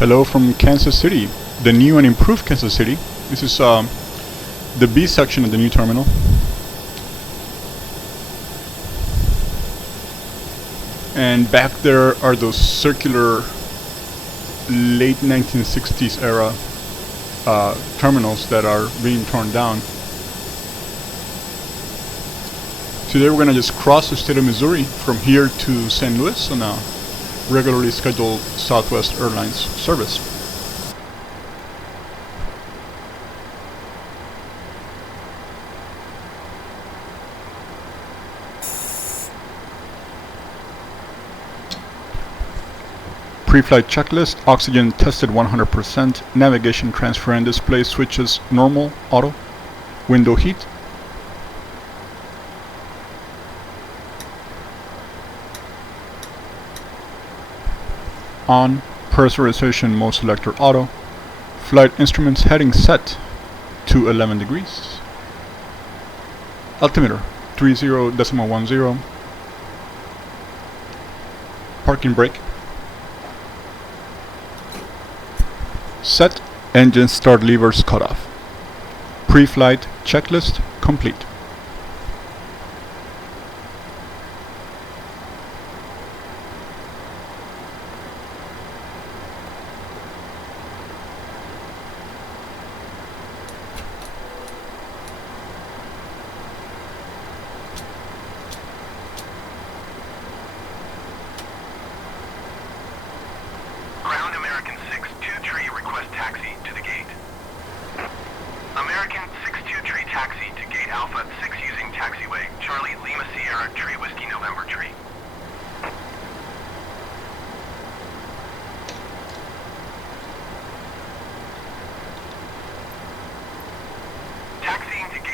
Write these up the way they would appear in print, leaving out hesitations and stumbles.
Hello from Kansas City, the new and improved Kansas City. This is the B section of the new terminal. And back there are those circular late 1960s era terminals that are being torn down. Today we're going to just cross the state of Missouri from here to St. Louis on a regularly scheduled Southwest Airlines service. Pre-flight checklist, oxygen tested 100%, navigation transfer and display switches normal, auto, window heat. On, pressurization mode selector auto, flight instruments heading set to 11 degrees, altimeter 30.10, parking brake, set, engine start levers cut off, pre-flight checklist complete.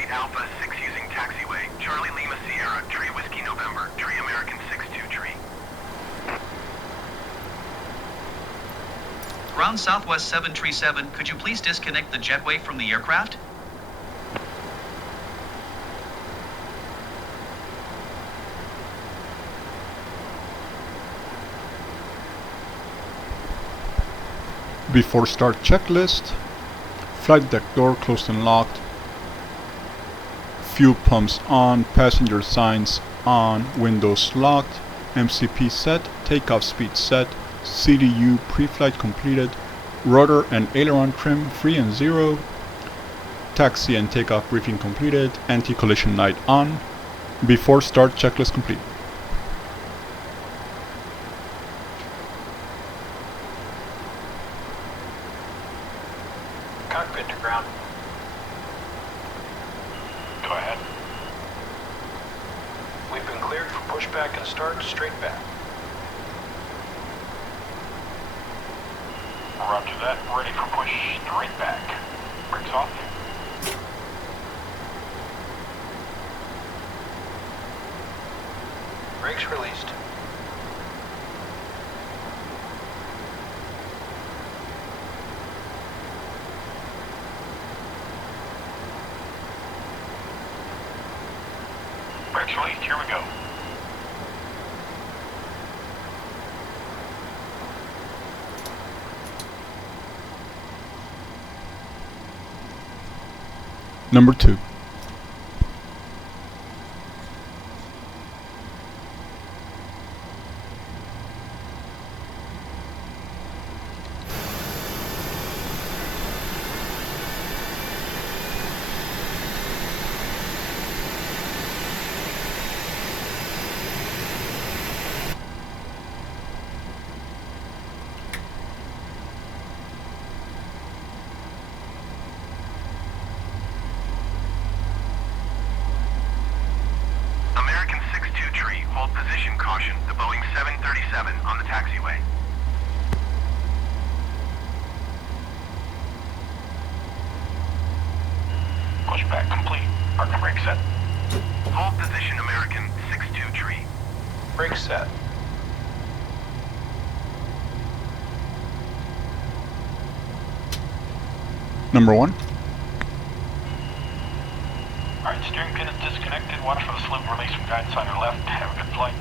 Alpha 6 using taxiway. Charlie Lima Sierra, Tree Whiskey November, Tree American 6-2 Tree. Ground Southwest 737, could you please disconnect the jetway from the aircraft? Before start checklist, flight deck door closed and locked, fuel pumps on, passenger signs on, windows locked, MCP set, takeoff speed set, CDU pre-flight completed, rudder and aileron trim free and zero, taxi and takeoff briefing completed, anti-collision light on, before start checklist complete. Cockpit to ground. Go ahead. We've been cleared for pushback and start straight back. Roger that. Ready for push straight back. Brakes off. Brakes released. Brakes released. Here we go. Number 2. American 6-2 Tree, hold position, caution, the Boeing 737 on the taxiway. Pushback complete. Parking brake set. Hold position, American 6-2 Tree. Brake set. Number 1. Alright, steering pin is disconnected. Watch for the slip release from guidance on your left. Have a good flight.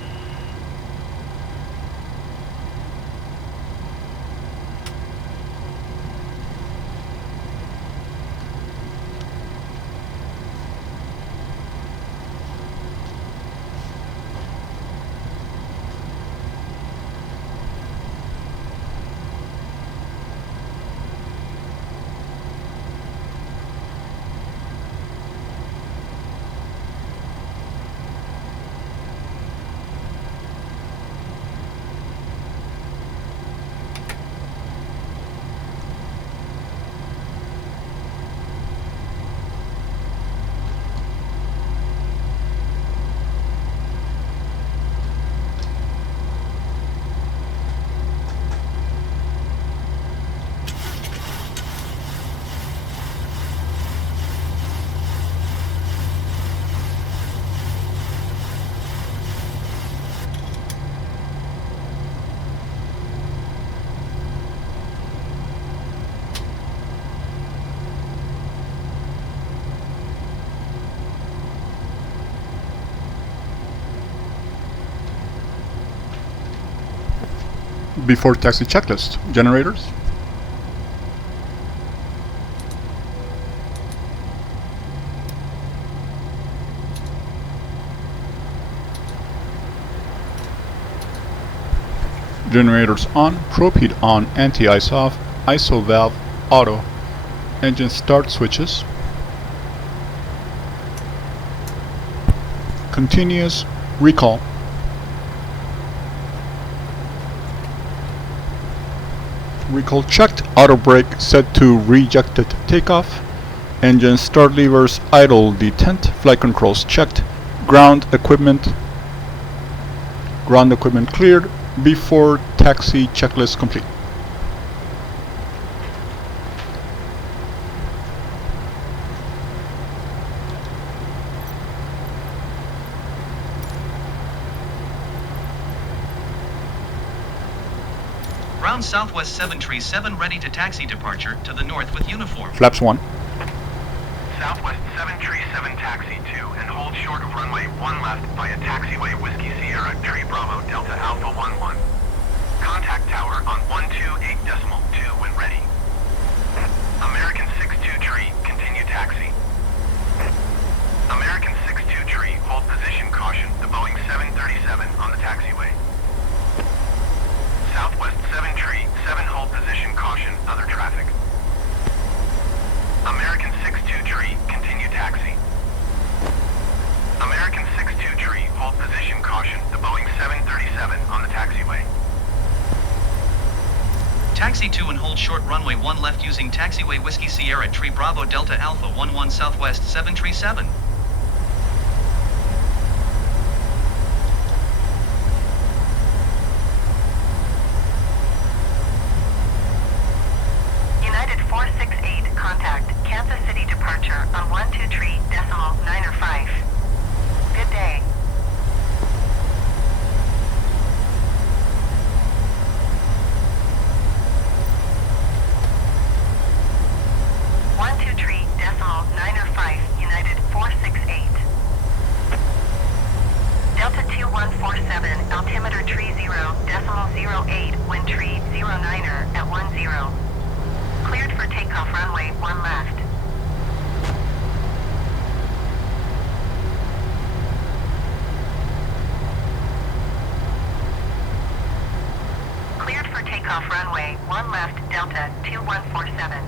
Before taxi checklist, generators. Generators on, probe heat on, anti-ice off, ISO valve, auto, engine start switches, continuous, recall, recall checked, auto brake set to rejected takeoff, engine start levers idle detent, flight controls checked, ground equipment cleared, before taxi checklist complete. Ground Southwest 737 ready to taxi departure to the north with uniform. Flaps 1. Southwest 737 taxi 2 and hold short of runway 1 left via taxiway Whiskey Sierra Tree Bravo Delta Alpha 11. Contact tower on 128.2 when ready. American 62 tree, continue taxi. American 62 tree, hold position caution, the Boeing 737 on the taxiway. Southwest 7 tree, 7 hold position caution, other traffic. American 62 tree, continue taxi. American 62 tree, hold position caution, the Boeing 737 on the taxiway. Taxi 2 and hold short runway 1 left using taxiway Whiskey Sierra Tree Bravo Delta Alpha 11 Southwest 737. United 468, contact Kansas City departure on 123.905. Good day. United 468. Delta 2147, altimeter tree 0.08, wind tree 09er at 10. Cleared for takeoff runway 1 left. Cleared for takeoff runway 1 left, Delta 2147.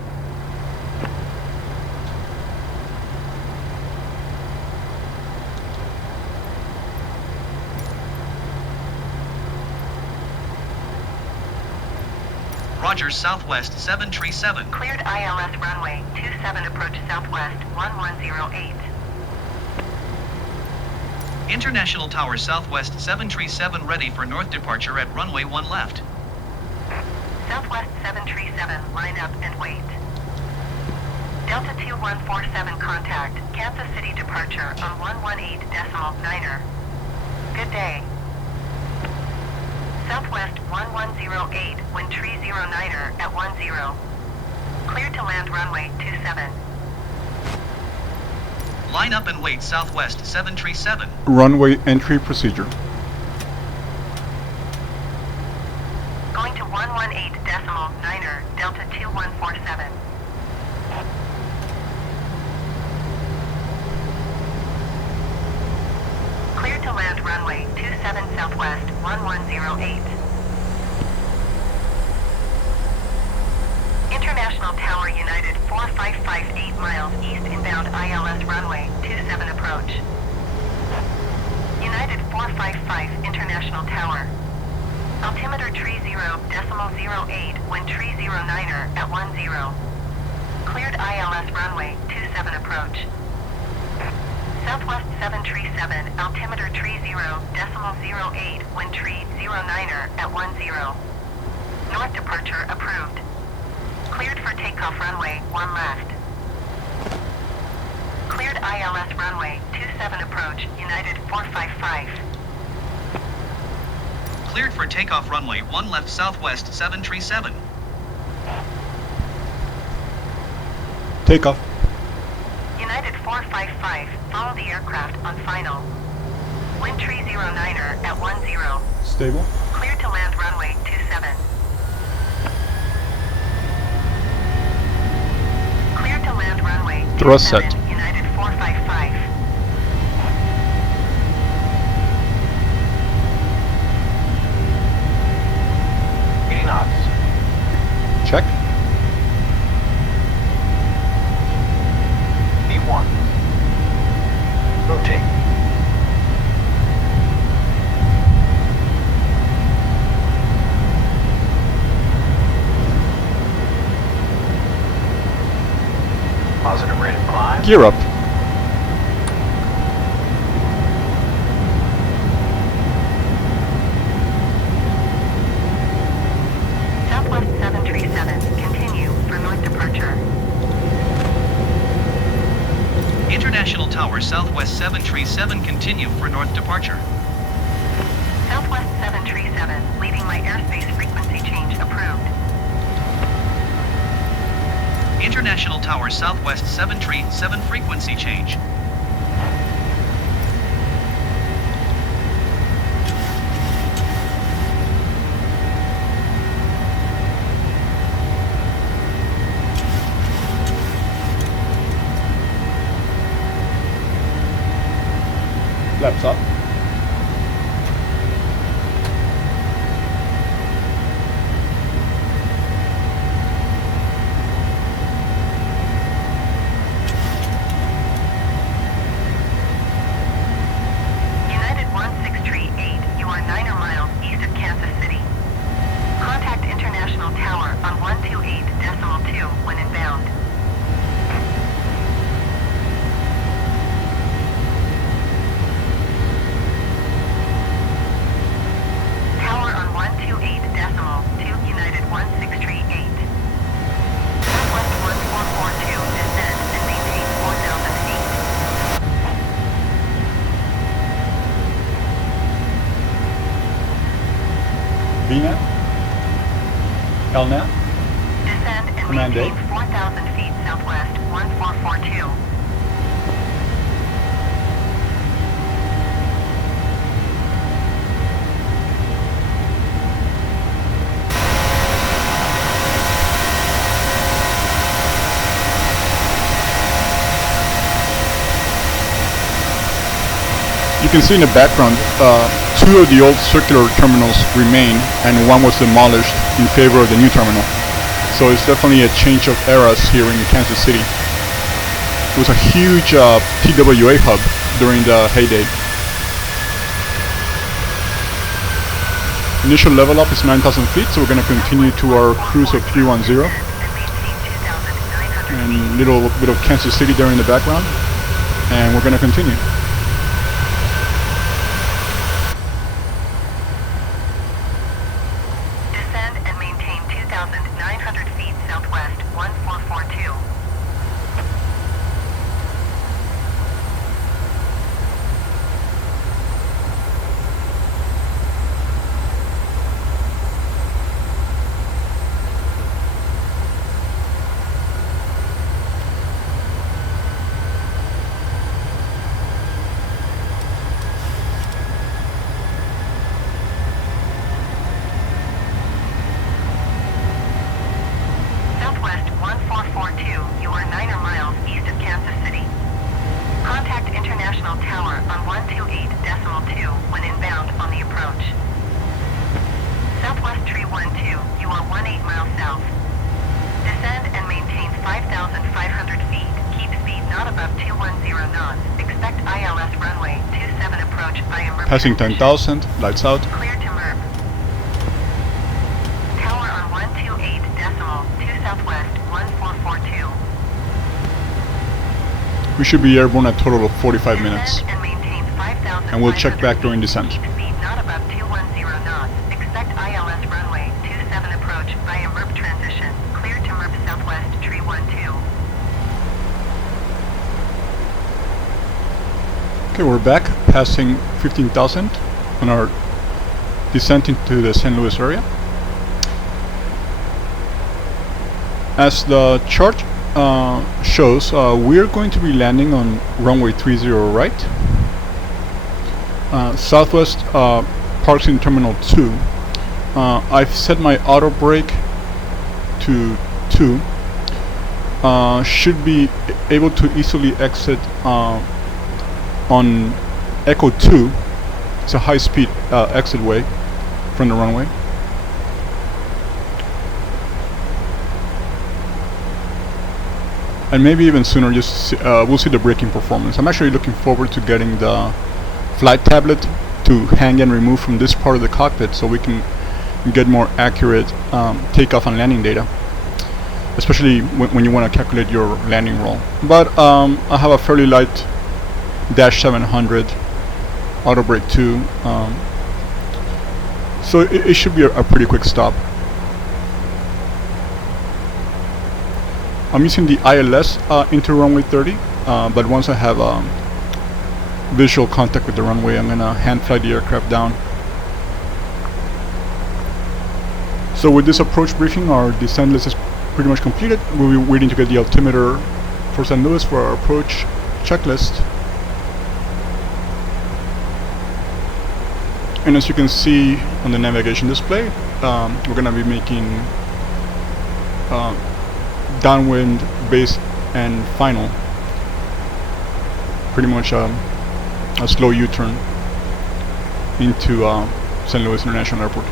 Roger, Southwest 737. Cleared ILS runway 27 approach Southwest 1108. International Tower Southwest 737 ready for north departure at runway 1 left. Southwest 737, line up and wait. Delta 2147 contact, Kansas City departure on 118.9er. Good day. Southwest 1108, wind tree 09er at 10. Cleared to land runway 27. Line up and wait, Southwest 737. Runway entry procedure. Going to 118.9er, Delta 2147. Cleared to land runway 27 Southwest 1108. International Tower United 4558 miles east inbound ILS runway 27 approach. United 455 International Tower. Altimeter tree 0.08, wind tree 09er at 10. Cleared ILS runway 27 approach. Southwest 737, altimeter tree 0.08, wind tree 09er at 10. North departure approved. Cleared for takeoff runway 1 left. Cleared ILS runway 27 approach, United 455. Cleared for takeoff runway 1 left Southwest 737. Takeoff. United 455, follow the aircraft on final. Wind tree 09er at 10. Stable. Cleared to land runway 27. Thrust set. United 455. Check. B1. Rotate. Positive rate of climb. Gear up. Southwest 737, continue for north departure. International Tower Southwest 737 continue for north departure. Southwest 737, leaving my airspace frequency change approved. International Tower Southwest 737 frequency change. Flaps up. United 1638, you are 9 miles east of Kansas City. Contact International Tower on 128.2 when inbound. Tower on 128.2 United 1638. Southwest 1442, descend and maintain 4,000 feet. VNAV. LNAV. Descend and Command maintain A. 4,000 feet southwest 1442. You can see in the background, two of the old circular terminals remain, and one was demolished in favor of the new terminal. So it's definitely a change of eras here in Kansas City. It was a huge TWA hub during the heyday. Initial level up is 9,000 feet, so we're going to continue to our cruise of 310. And little bit of Kansas City there in the background. And we're going to continue. Descend and maintain 2,900 feet southwest 1442. Southwest 1442, you are 9 miles east of Kansas City. Contact International Tower on 128.2 when inbound on the approach. Southwest 312, you are 18 miles south. Descend and maintain 5,500 feet. Keep speed not above 210 knots. Expect ILS runway 27 approach via MERP. Passing 10,000, lights out. Clear to MERP. Tower on 128.2 southwest 1442. We should be airborne a total of 45 minutes. Descend and maintain 5,500 And we'll check back during descent. Keep speed not above 210 knots. Expect ILS runway 27 approach via MERP transition. Clear to MERP southwest 312. Okay, we're back, passing 15,000 on our descent into the St. Louis area. As the chart shows, we're going to be landing on runway 30 right. Southwest parks in Terminal 2. I've set my auto brake to 2. should be able to easily exit on Echo 2. It's a high-speed exit way from the runway. And maybe even sooner, just we'll see the braking performance. I'm actually looking forward to getting the flight tablet to hang and remove from this part of the cockpit so we can get more accurate takeoff and landing data, especially when you want to calculate your landing roll. But I have a fairly light Dash 700 auto brake 2, so it should be a pretty quick stop. I'm using the ILS into runway 30, but once I have visual contact with the runway, I'm gonna hand fly the aircraft down. So with this approach briefing, our descent list is pretty much completed. We'll be waiting to get the altimeter for St. Louis for our approach checklist. And as you can see on the navigation display, we're gonna be making downwind, base, and final. Pretty much a slow U-turn into St. Louis International Airport.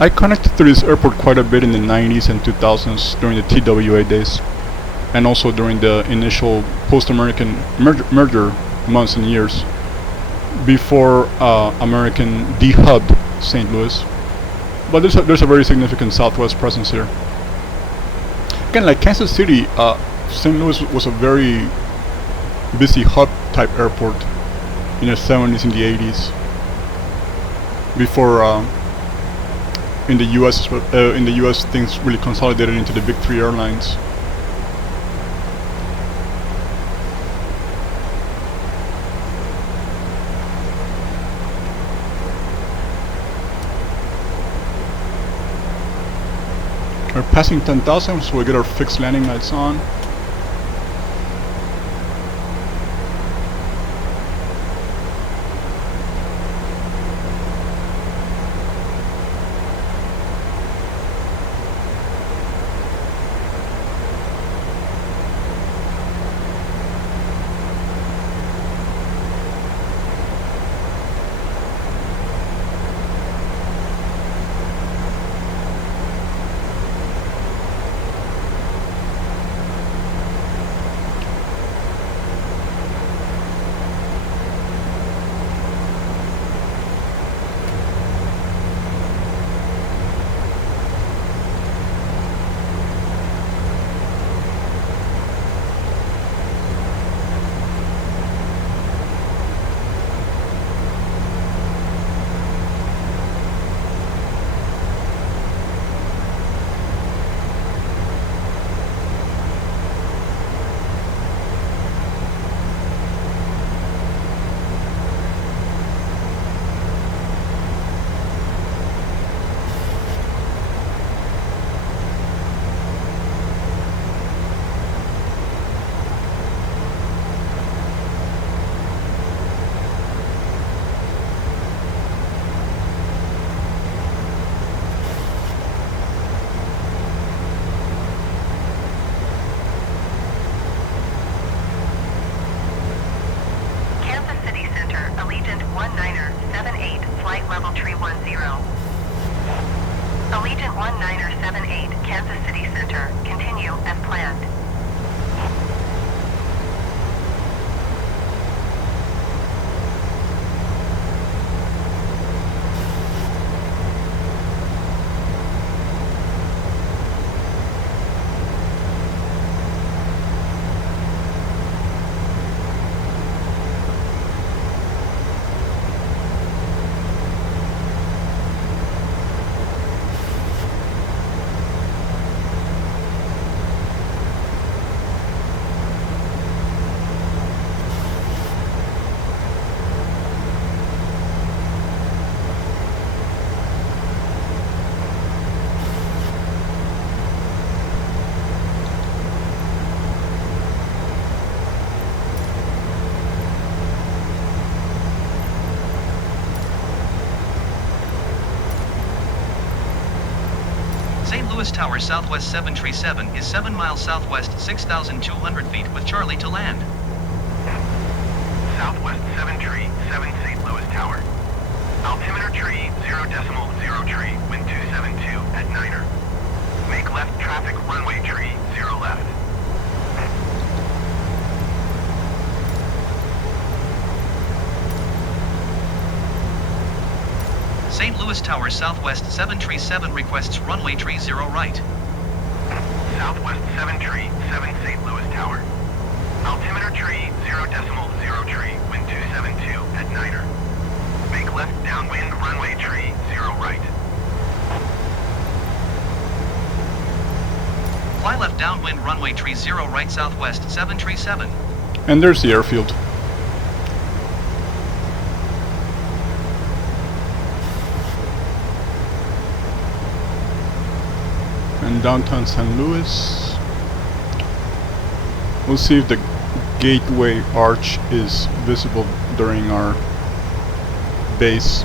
I connected to this airport quite a bit in the 90s and 2000s during the TWA days, and also during the initial post-American merger months and years before American dehubbed St. Louis. But there's a very significant Southwest presence here. Again, like Kansas City, St. Louis was a very busy hub type airport in the 70s and the 80s before in the US things really consolidated into the big three airlines. We're passing 10,000, so we get our fixed landing lights on. Allegiant 1978, Kansas City Center. Continue as planned. St. Louis Tower Southwest 737 is 7 miles southwest 6,200 feet with Charlie to land. Southwest 737 St. Louis Tower. Altimeter tree 0.0 tree, wind 272 at 9er. Make left traffic runway tree 0 left. St. Louis Tower Southwest 737 requests runway tree 0 right. Southwest 737 St. Louis Tower. Altimeter tree 0.0 tree, wind 272 at 9er. Make left downwind runway tree 0 right. Fly left downwind runway tree 0 right southwest 737. And there's the airfield. And downtown St. Louis. We'll see if the gateway arch is visible during our base.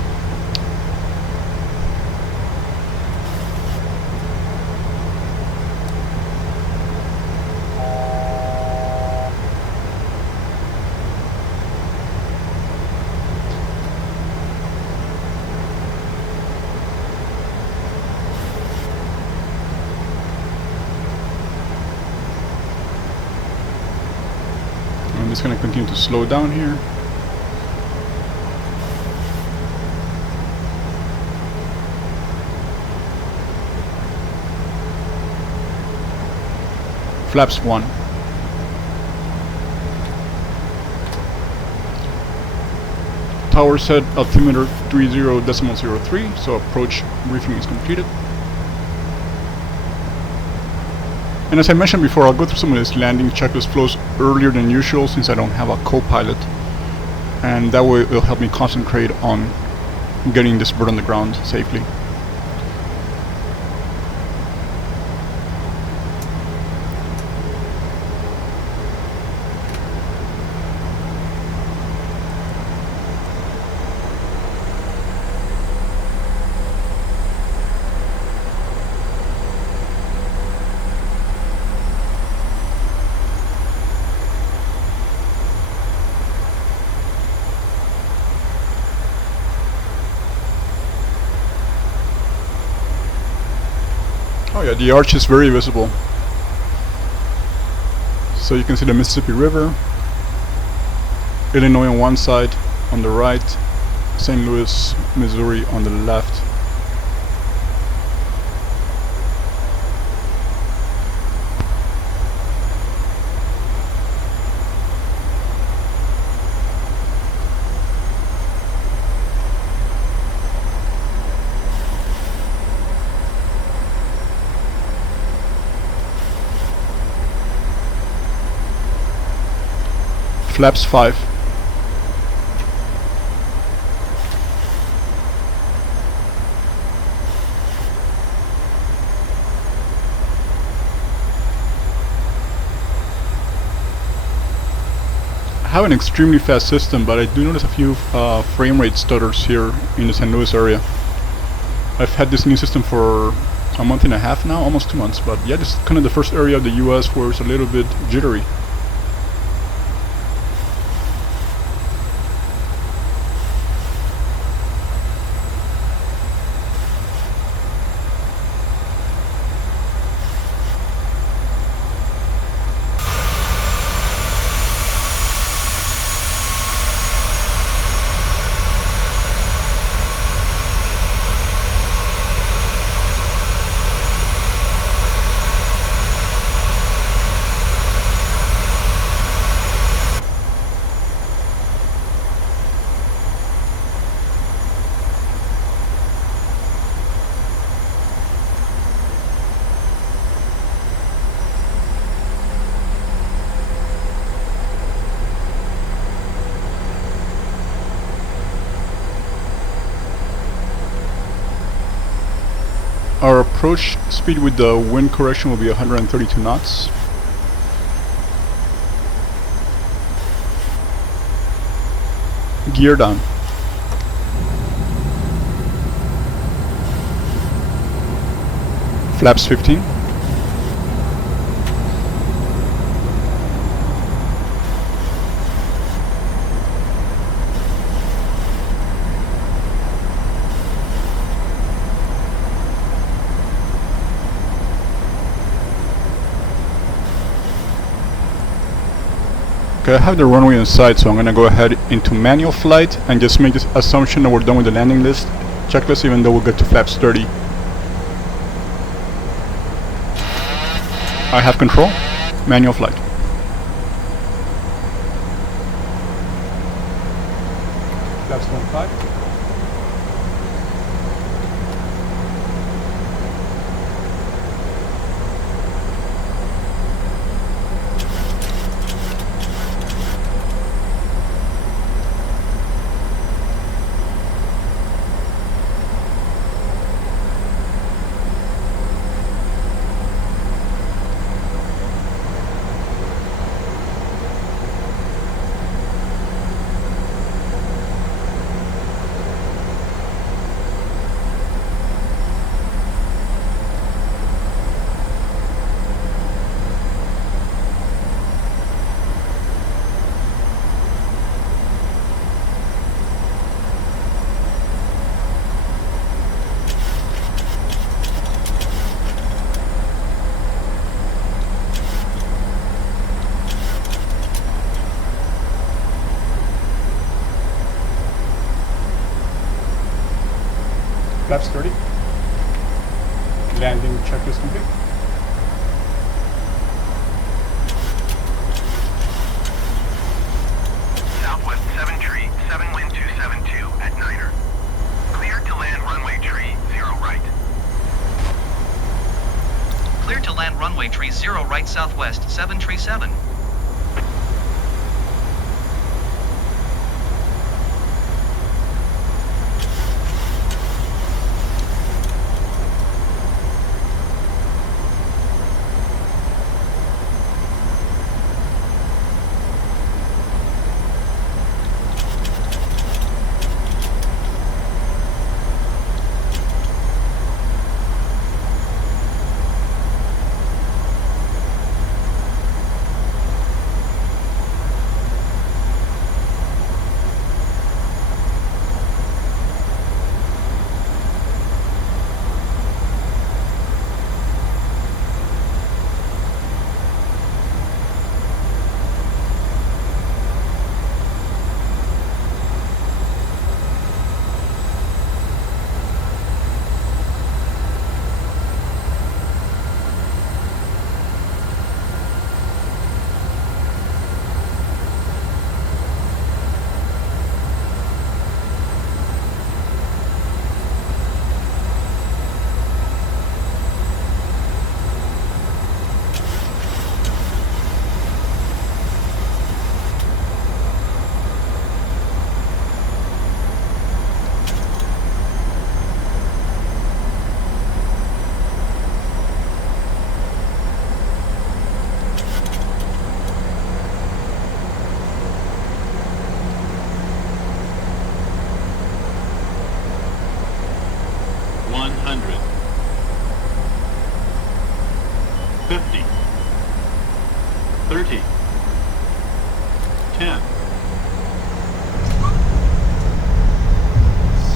I'm just going to continue to slow down here. Flaps 1. Tower set altimeter 30.03, so approach briefing is completed. And as I mentioned before, I'll go through some of this landing checklist flows earlier than usual since I don't have a co-pilot, and that way it'll help me concentrate on getting this bird on the ground safely. Oh yeah, the arch is very visible. So you can see the Mississippi River, Illinois on one side, on the right, St. Louis, Missouri on the left. Flaps 5. I have an extremely fast system, but I do notice a few frame rate stutters here in the St. Louis area. I've had this new system for a month and a half now, almost 2 months, but yeah, this is kind of the first area of the US where it's a little bit jittery. Our approach speed with the wind correction will be 132 knots. Gear down. Flaps 15. Okay, I have the runway in sight, so I'm gonna go ahead into manual flight and just make this assumption that we're done with the landing list checklist, even though we'll get to flaps 30. I have control. Manual flight. Flaps 25. Flaps 30. Landing checklist complete. Southwest 7 tree, 7 wind 272 at Niner. Cleared to land runway tree, 0 right. Cleared to land runway tree 0 right southwest 737.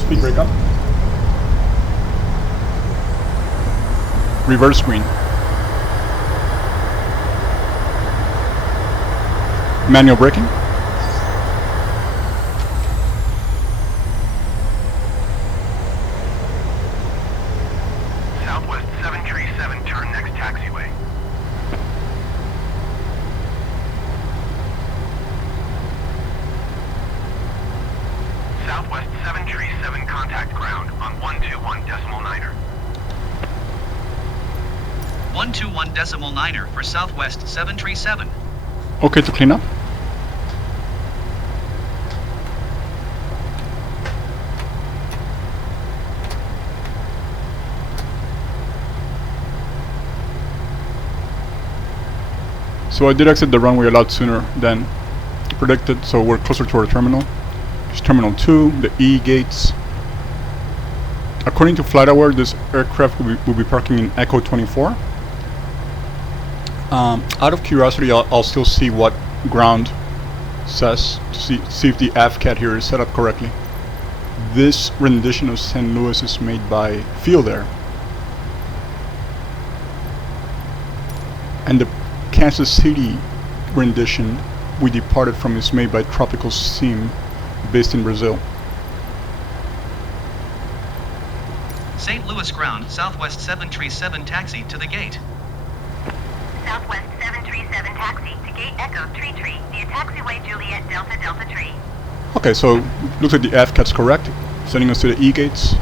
Speed break up. Reverse screen. Manual braking. Southwest 737, turn next taxiway. Southwest 737, contact ground on 121.9er. 121.9er for Southwest 737. Okay to clean up. So I did exit the runway a lot sooner than predicted, so we're closer to our terminal. It's Terminal 2, the E gates. according to FlightAware, this aircraft will be parking in Echo 24. Out of curiosity, I'll still see what ground says to see if the AFCAT here is set up correctly. This rendition of St. Louis is made by Field Air, and the Kansas City rendition we departed from is made by Tropical Sim, based in Brazil. St. Louis ground, Southwest 737 taxi to the gate. Southwest 737 taxi to gate Echo Tree via taxiway Juliet Delta Delta Tree. Okay, so looks like the AFCAT's correct, sending us to the E gates.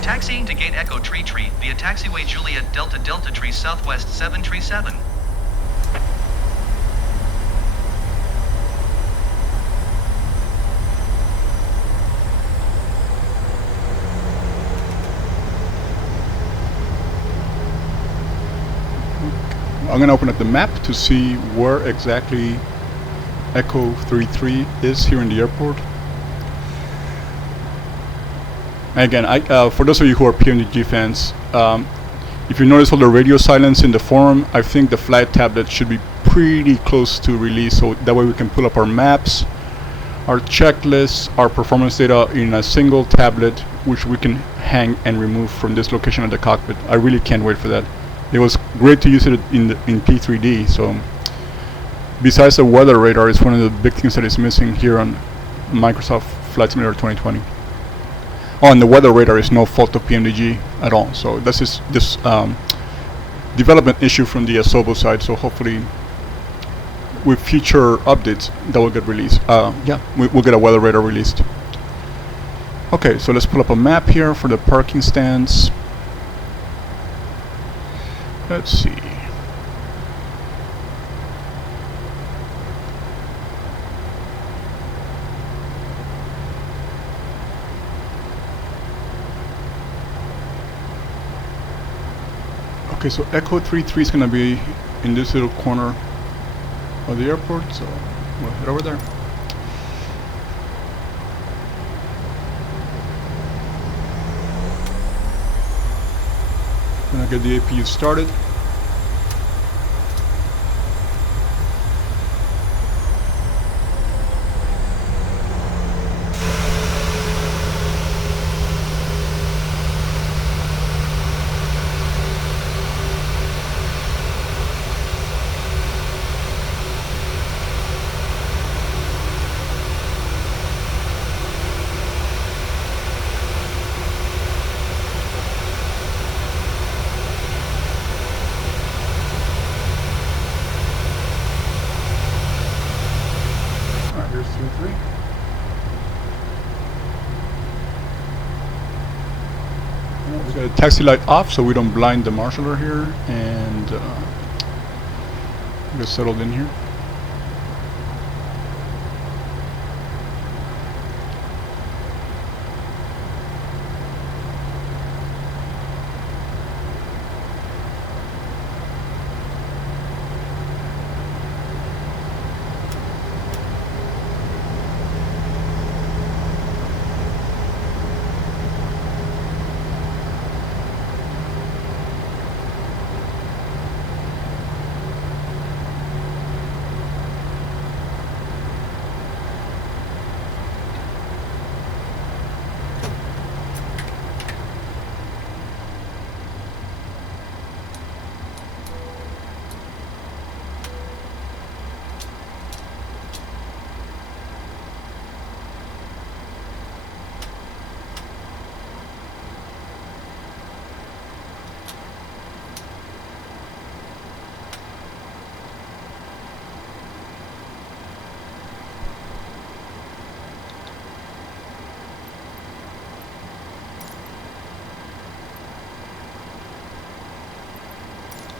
Taxiing to gate Echo Tree via taxiway Juliet Delta Delta Tree Southwest 737. I'm going to open up the map to see where exactly Echo 33 is here in the airport. And again, for those of you who are PMDG fans, if you notice all the radio silence in the forum, I think the flight tablet should be pretty close to release, so that way we can pull up our maps, our checklists, our performance data in a single tablet, which we can hang and remove from this location of the cockpit. I really can't wait for that. It was great to use it in P3D. So besides the weather radar, it's one of the big things that is missing here on Microsoft Flight Simulator 2020. Oh, and the weather radar is no fault of PMDG at all. So this is this development issue from the Asobo side. So hopefully, with future updates, that will get released. Yeah, we'll get a weather radar released. Okay, so let's pull up a map here for the parking stands. Let's see. Okay, so Echo 33 is going to be in this little corner of the airport, so we'll head over there. Gonna get the APU started. Taxi light off so we don't blind the marshaller here, and get settled in here.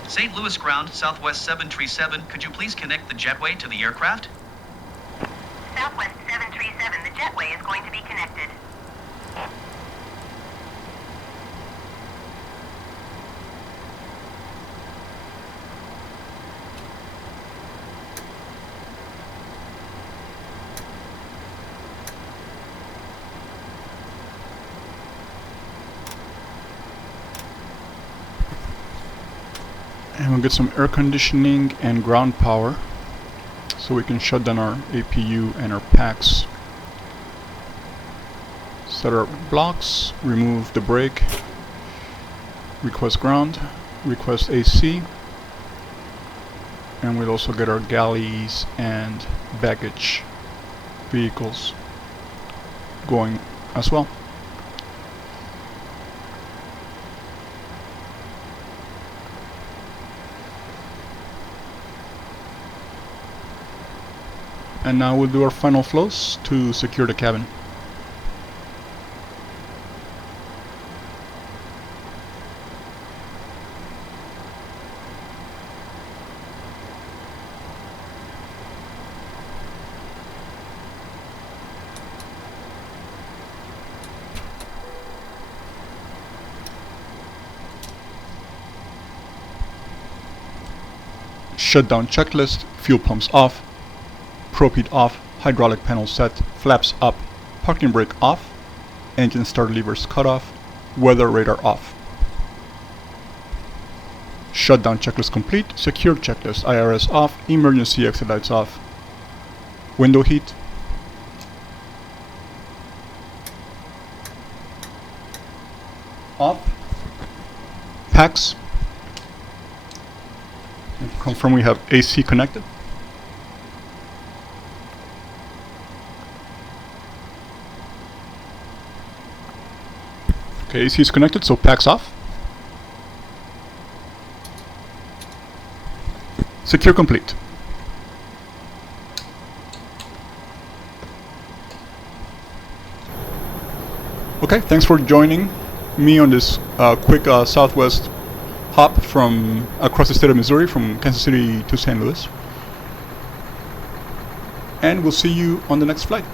St. Louis ground, Southwest 737, could you please connect the jetway to the aircraft? Southwest 737, the jetway is going to be connected. And we'll get some air conditioning and ground power so we can shut down our APU and our packs. Set our blocks, remove the brake, request ground, request AC, and we'll also get our galleys and baggage vehicles going as well. And now we'll do our final flows to secure the cabin. Shutdown checklist: fuel pumps off, probe heat off, hydraulic panel set, flaps up, parking brake off, engine start levers cut off, weather radar off. Shutdown checklist complete. Secure checklist: IRS off, emergency exit lights off, window heat, off, packs. Confirm we have AC connected. Okay, AC is connected, so packs off. Secure complete. Okay, thanks for joining me on this quick Southwest hop from across the state of Missouri, from Kansas City to St. Louis. And we'll see you on the next flight.